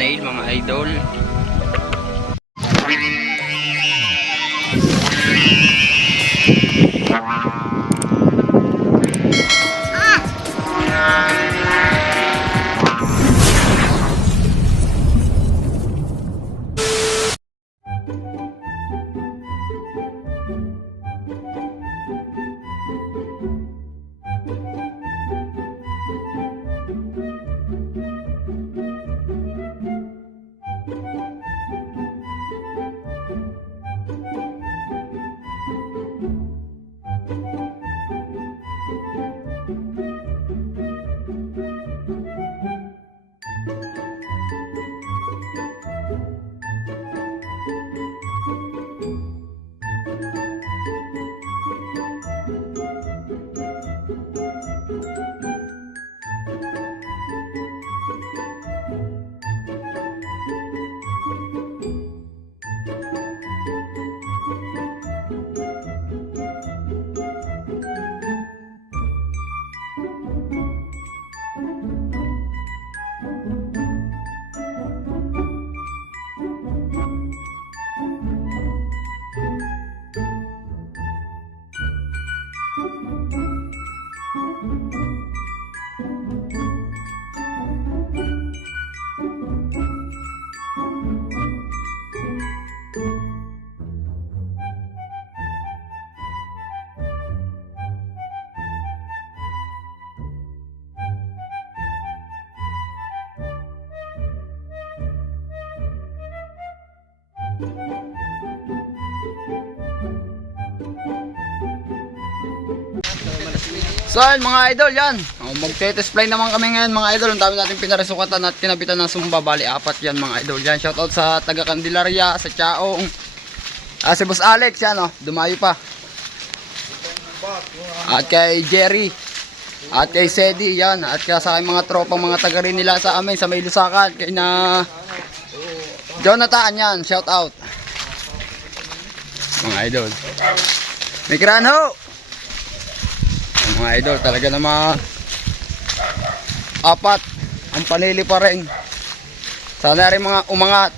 snail mga idol. So ayun, mga idol yan. Oh, Magte-test fly naman kami ngayon mga idol. Ang dami natin pinaresukatan at kinabitan ng sumba. Bali, apat yan mga idol. Yan, shoutout sa taga Candelaria, sa Chaong. Ah, si Boss Alex, yan oh. Dumayo pa. At kay Jerry. At kay Sedi, yan. At kaya sa mga tropang mga taga rin nila sa amin, sa may Lusakan. Kay na... Jonathan, yan. Shoutout. Mga idol. May ho! Mga idol talaga naman apat ang panili pa rin. Sana rin mga umangat.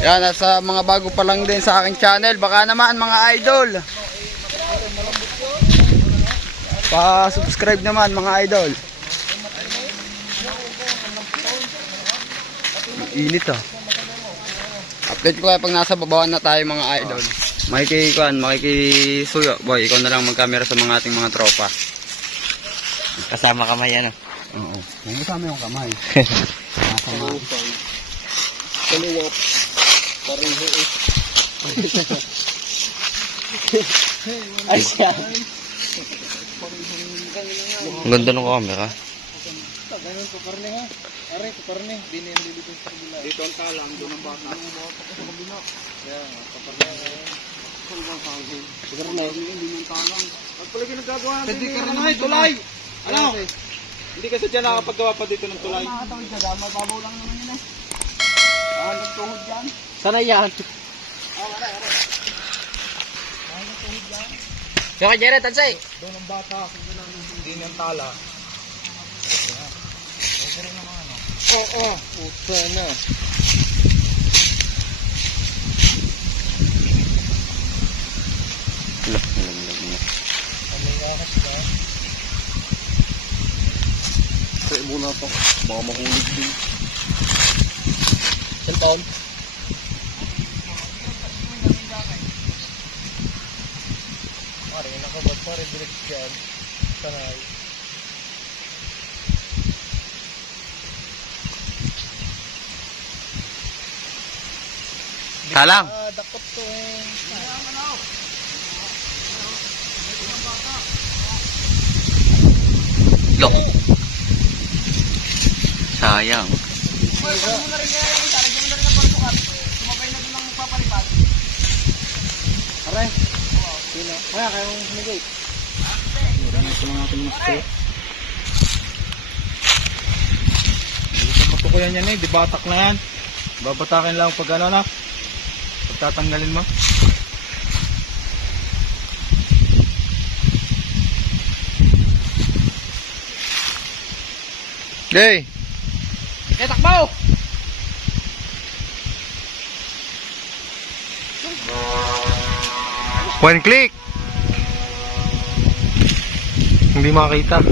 Yan at sa mga bago pa lang din sa aking channel baka naman mga idol. Pa subscribe naman mga idol. Init ah. Update ko kaya pag nasa babawan na tayo mga idol makikikuan makikisuyo boy ikaw na lang magkamera sa mga ating mga tropa Kasama kamay ano. oo huwag mo sama yung kamay nasa mga Kaliwat. Pareho eh. Ay siya. Ang ganda ng camera. Ganun ko karne ha. Are ko karne. Di na yung lilipin sa kabila. Dito ang talang. Doon ang bata. Ang bata sa kabila. Kaya nga. Kaparne. Karne. Hindi ng talang. At pala ginagagawa natin. Pwede karne. Tulay. Ano? Hindi kasi dyan nakapaggawa pa dito ng tulay. nakatawid ka dyan may babaw lang naman yun eh ah nagtuhod dyan Sana yan. Yung kay Jared, tansay. Doon ang bata. Hindi na hindi ng tala. Oo. Oh, Puta na. Ano yung ahas na? Kaya muna to. Baka mahulog din. Cellphone. Pare, nakabot pare direct dyan. Sanay. Talang. Ah, dakot to eh. Sayang. Pare. Sino? Kaya kaya mong sumigay. Hindi ko matukuyan yan eh. Di batak na yan. Babatakin lang pag ano na. Pagtatanggalin mo. Hey, Eh, takbo! One click. Hindi makita.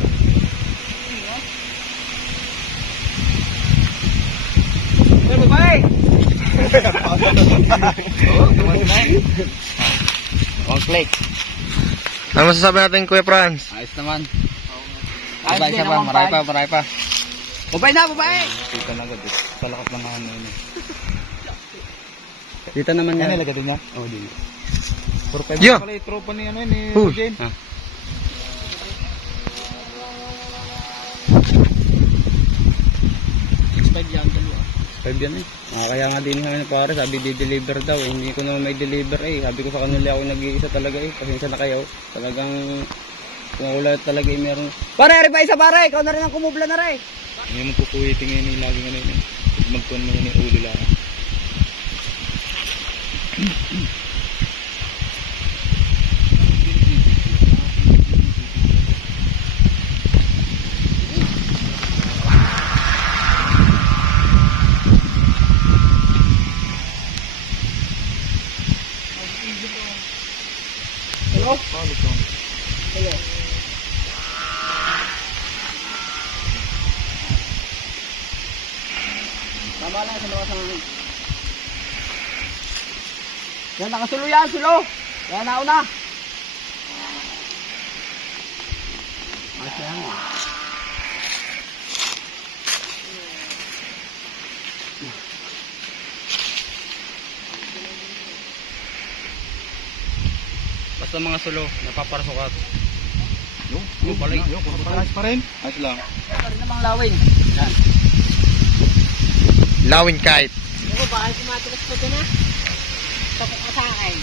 Pero babae! One click. Ano masasabi natin Kuya Franz? Ayos naman. Ayos din naman, marami pa, marami pa. Babae na, babae! Kita na agad. Sa lakas ng hangin. Dito naman yan. nilagay din niya? Oh, di. Puro pa Yeah. pala yung tropa ni ano ni Uy. Jen. Ah. Five yan eh. Ah, kaya nga din kami pare, sabi di-deliver daw. eh. Hindi ko na may deliver eh. Sabi ko sa kanila ako nag-iisa talaga eh. Pasensya na kayo. Talagang kung wala talaga eh meron. Pare, ari pa isa pare! Ikaw na rin ang kumubla na rin! Ngayon mo pupuwitin ngayon yung lagi ngayon eh. Magtuan mo yung ulo lang. Tama lang sa lawas ng Nakasulo yan, sulo! Yan, nauna! Ayos na yan. Basta mga sulo, napaparasukat. Yung, yung balay. Yung, ayos pa rin. Ayos lang. Ito rin namang lawin. Yan. Lawin kite. Ako, baka kumatilas pa dyan ah. Tapos ka sa akin.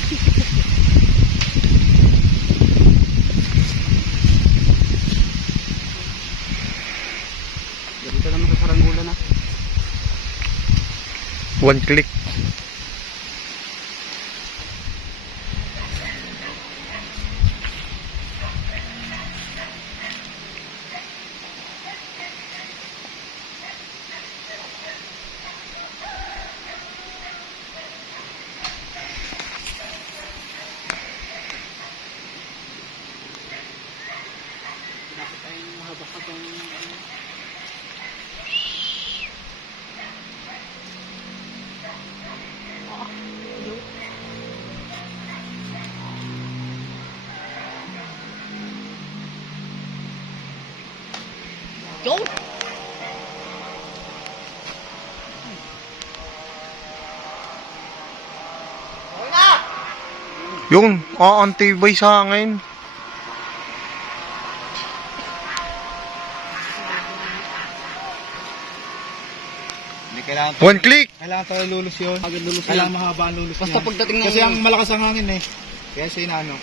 Dito naman sa saranggola na. One click. Go! Yung, ah, antibay sa hangin. Kailangan One click. Kailangan tayo lulus yun. agad lulus Kailangan mahaba ang lulus Basta niya. pagdating ng... Kasi ang malakas ang hangin eh. Kaya siya inaano.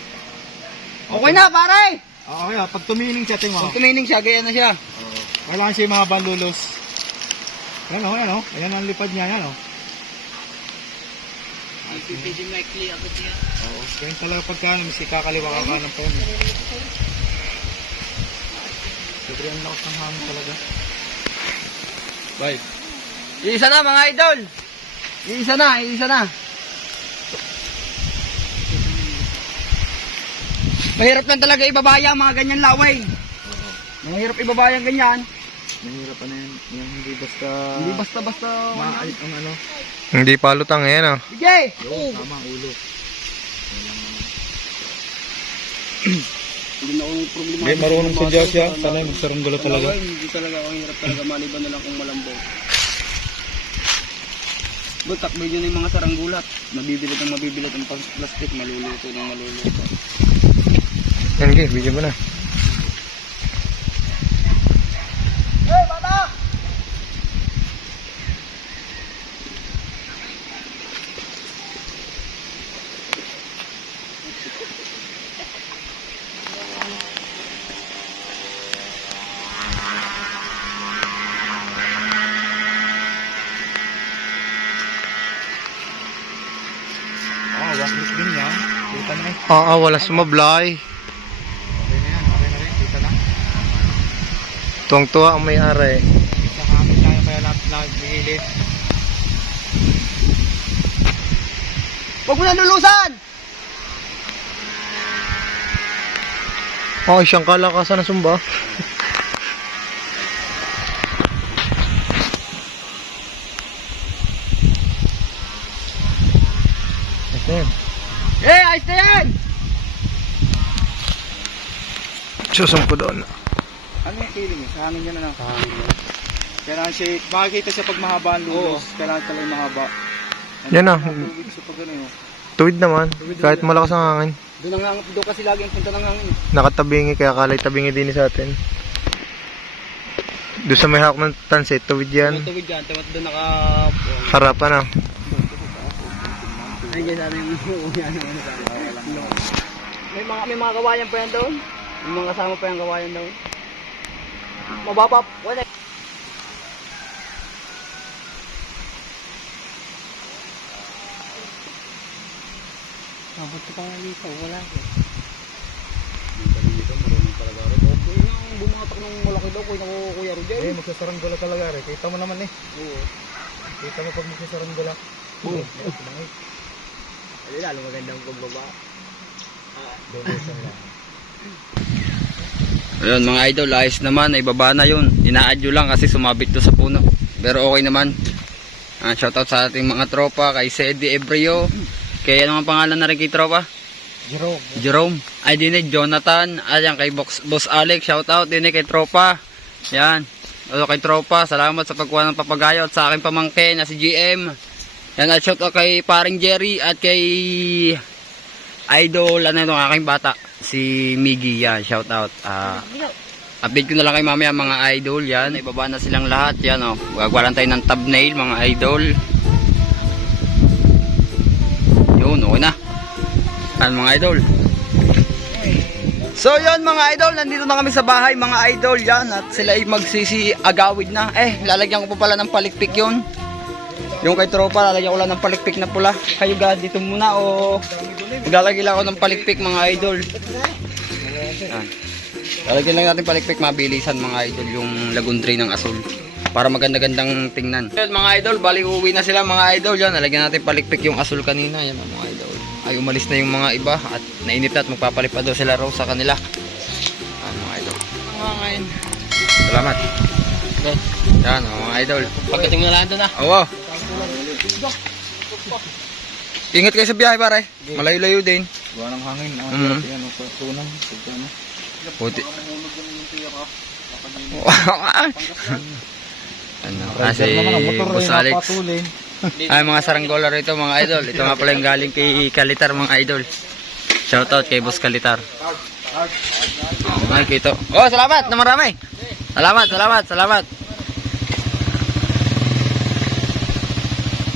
Okay na, pare! Oo, kaya pag tumining siya, tingnan mo. Pag tumining siya, gaya na siya. Kailangan siya mahaba ang lulus. Yan o, yan o. Ayan ang lipad niya, yan o. Pwede maikli ako siya. Oo. Ganyan talaga pagka ano, misi kakaliwa ka kanan pa yun. eh. Sobrang ang lakas ng hangin talaga. Bye. Isa na mga idol. Isa na, isa na. Mahirap lang talaga ibabaya ang mga ganyan laway. Mahirap ibabaya ang ganyan. Mahirap na yan. Yan hindi basta... Hindi basta-basta. Maalit ang ano. Hindi palutang yan ah. Sige! Yung tama ang ulo. Hindi na may problema. Hindi, marunong si Josh siya. Sana yung magsaranggulo talaga. Hindi talaga ako hirap talaga maliban na lang kung malambot. But takbo yun yung mga saranggulat. Mabibilad ang mabibilad ang plastic, maluluto ng maluluto. Yan, okay, video mo na. Hey, bata! Oo, oh, one click din yan. Kita ah, wala sumablay. Okay na yan, okay na rin. Kita na. Tuwang-tuwa ang may-ari. Sa hangin tayo kaya nap nagigilid. Huwag mo na lulusan! Ay, siyang kalakasan na sumba. Ito yan. Eh, ayos na yan! Susum ko doon. Ano yung feeling eh? Sa hangin yan na lang. Kailangan siya, makikita siya pag mahaba ang lulos. Kailangan talaga mahaba. Ano, Yan na. Tubig siya pag ano yun. Tuwid naman. Kahit malakas ang hangin. Doon ang doon kasi lagi ang punta ng hangin. eh. Nakatabingi kaya kalay tabingi din sa atin. Doon sa may hawak ng tansit, tuwid yan. Tuwid dyan, tawat doon naka... Harapan na. Ay, dyan sana yung uyan ano sa May mga, may mga kawayan pa yan doon. May mga kasama pa yung kawayan doon. Mababa, wala. Mabot ka nga dito, wala. Bumatak ng malaki daw, kuya ko kuya Roger. Eh, magsasaranggola talaga rin. Kita mo naman eh. Oo. Kita mo pag magsasaranggola. Oo. Ay, lalo magandang pagbaba. Ayun mga idol, ayos naman, ibaba na yun. Ina-adyo lang kasi sumabit to sa puno. Pero okay naman. Ah, shoutout sa ating mga tropa, kay Sedi Ebrio. Kay ano ang pangalan na rin kay tropa? Jerome. Jerome. Ay, din eh, Jonathan. Ayan, kay Box, Boss Alex. Shoutout din eh, kay tropa. Yan. Also kay tropa, salamat sa pagkuha ng papagayo at sa aking pamangkin na si GM. Yan, at shoutout kay paring Jerry at kay idol, ano itong aking bata, si Miggy. Yan, shoutout. Ah, update ko na lang kay mamaya mga idol. Yan, ibaba na silang lahat. Yan, oh. Gagawa lang tayo ng thumbnail, mga idol. Yun, okay na. Yan, mga idol. So yun mga idol, nandito na kami sa bahay mga idol yan at sila ay magsisi-agawid na. Eh, lalagyan ko pa pala ng palikpik yun. Yung kay tropa, lalagyan ko lang ng palikpik na pula. Kayo ga, dito muna o maglalagay lang ako ng palikpik mga idol. Yan. Lalagyan lang natin palikpik, mabilisan mga idol yung lagoon tray ng asul. Para maganda-gandang tingnan. Yun, mga idol, bali uwi na sila mga idol. Yan, lalagyan natin palikpik yung asul kanina. Yan mga idol. Ay umalis na yung mga iba at nainip na at magpapalit pa daw sila raw sa kanila. Yan mga idol. Ngayon. Salamat. Yan mga idol. Pagdating na lang doon ah. Oo. Ingat kayo sa biyahe pare. Malayo-layo din. Gawa ng hangin. Ang mm Yan, ang. Puti. ano, kasi Boss Alex. Ay mga saranggola rito mga idol. Ito nga pala yung galing kay Kalitar mga idol. Shoutout kay Boss Kalitar. Oh, ay kito. Oh, salamat na marami. Salamat, salamat, salamat.